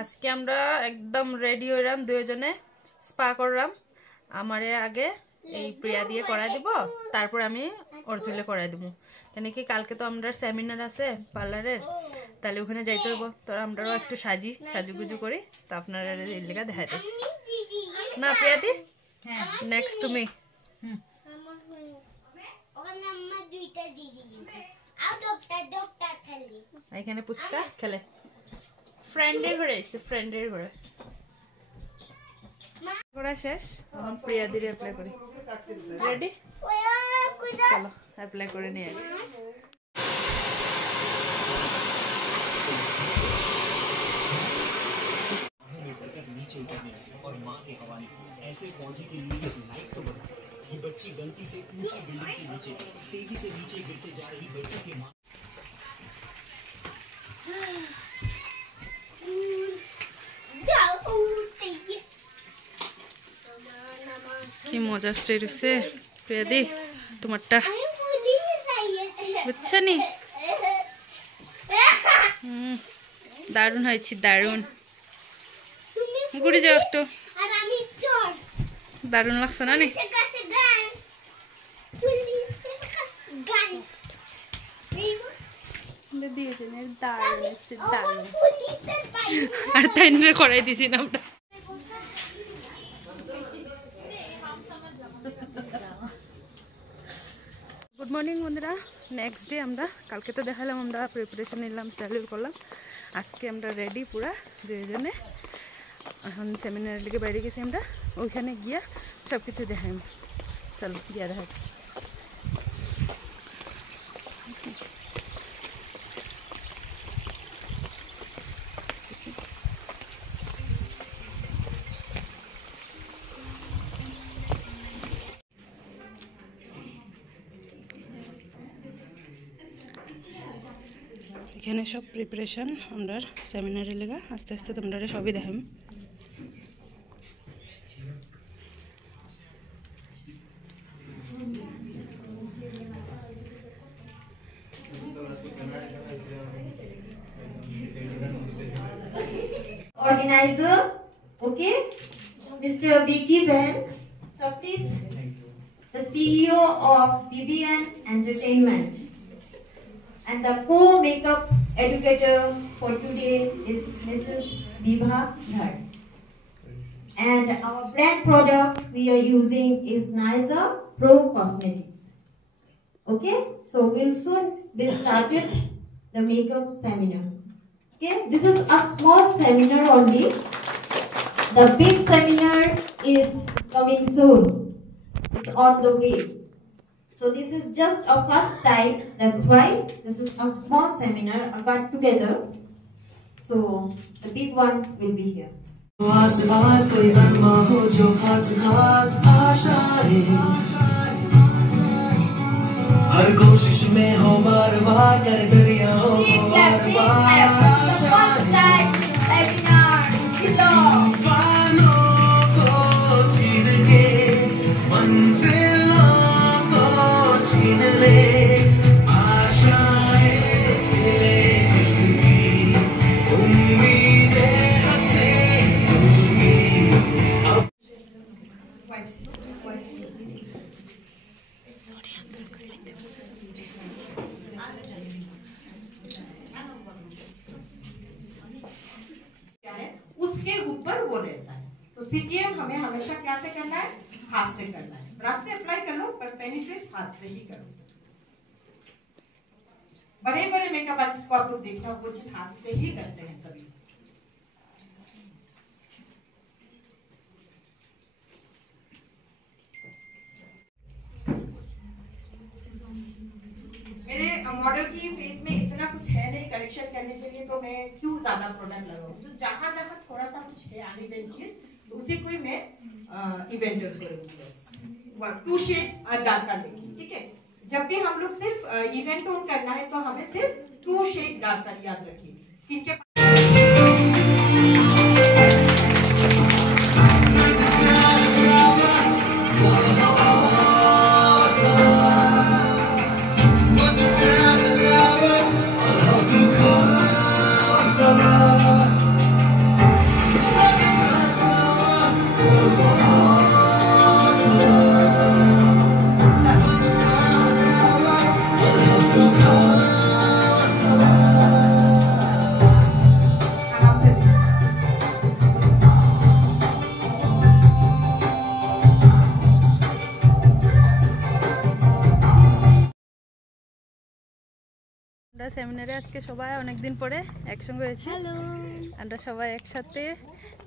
আজকে আমরা একদম রেডি হইলাম, দুইজনে স্পা করলাম। আমারে আগে এই প্রিয়া দিয়ে করাই দিব, তারপর আমি অর্জুলে করাই দিব। কেন কি কালকে তো আমরা সেমিনার আছে পার্লারের, তাহলে ওখানে যাইতে হইব। তো আমরাও একটু সাজুগুজু করি, তো আপনারা এই লেখা দেখাইতেছি না। প্রিয়াদি নেক্সট তুমি। এখানে পুচকা খেলে, ফ্রেন্ডের ঘরে এসে, ফ্রেন্ডের ঘরে করা শেষ। এখন প্রিয়াদির অ্যাপ্লাই করি। রেডি? চলো অ্যাপ্লাই করে নিয়ে আগে। और मां के हवाले ऐसे फौजी के लिए लाइफ तो बना। ये बच्ची गलती से ऊंची बिल्डिंग से नीचे तेजी से नीचे गिरते जा रही बच्ची के मां। কি মজা স্টেজ হচ্ছে প্রিয়াদি তোমারটা, বুঝছো নি? দারুণ হয়েছে, দারুণ। ঘুরে যাও একটু, দারুণ লাগছে না? আর তাই করাই দিছি না আমরা। গুড মর্নিং বন্ধুরা, নেক্সট ডে আমরা কালকে তো দেখালাম, আমরা প্রিপারেশন নিলাম, স্টাইল করলাম। আজকে আমরা রেডি পুরা দুইজনে। এখন সেমিনারের দিকে বাইরে গেছি আমরা, ওইখানে গিয়া সব কিছু দেখাই। চলো গিয়া দেখাচ্ছি। এখানে সব প্রিপারেশন আমরা সেমিনারের লেগা, আস্তে আস্তে তোমরা সবই দেখাম। Organizer, okay, Mr. Vicky Ben Satish, the CEO of BBN Entertainment, and the co-makeup educator for today is Mrs. Vibha Dhar. And our brand product we are using is Nysa Pro Cosmetics. Okay, so we'll soon be started the makeup seminar. Okay, this is a small seminar only. The big seminar is coming soon. It's on the way. So this is just a first time. That's why this is a small seminar, a got together. So the big one will be here. हर कोशिश में हो बार बार कर दरियाओं को बार तूफानों को चीर के मंजिलों को छीन ले आशाएं उम्मीदें हंसे उसके ऊपर वो रहता है। तो सीटीएम हमें हमेशा क्या से करना है? हाथ से करना है। ब्रश से अप्लाई कर लो, पर पेनिट्रेट हाथ से ही करो। बड़े बड़े मेकअप आर्टिस्ट को आप लोग देखना, वो चीज हाथ से ही करते हैं सभी। मेरे मॉडल की फेस में इतना कुछ है नहीं करेक्शन करने के लिए, तो मैं क्यों ज्यादा प्रोडक्ट लगाऊं? तो जहां जहां थोड़ा सा कुछ है अनइवेंट चीज, उसी को ही मैं इवेंट करूंगी। बस 2 शेड डार्क कर देंगे, ठीक है? जब भी हम लोग सिर्फ इवेंट टोन करना है, तो हमें सिर्फ 2 शेड डार्क कर याद रखिए। स्किन के সেমিনারে আজকে সবাই অনেকদিন পরে একসঙ্গে হয়েছি। আমরা সবাই একসাথে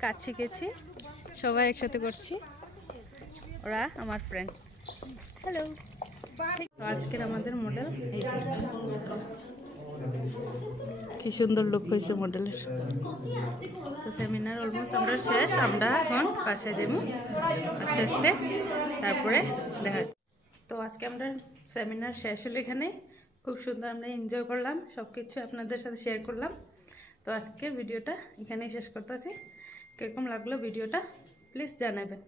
কাজ শিখেছি, সবাই একসাথে করছি। ওরা আমার ফ্রেন্ড। হ্যালো। তো আজকের আমাদের মডেল এই যে, কি সুন্দর লুক হয়েছে মডেলের। তো সেমিনার অলমোস্ট আমরা শেষ, আমরা এখন বাসায় যাবো আস্তে আস্তে, তারপরে দেখা। তো আজকে আমরা সেমিনার শেষ হলো এখানে, খুব সুন্দর আমরা এনজয় করলাম, সব কিছু আপনাদের সাথে শেয়ার করলাম। তো আজকের ভিডিওটা এখানেই শেষ করতেছি। কীরকম লাগলো ভিডিওটা প্লিজ জানাবেন।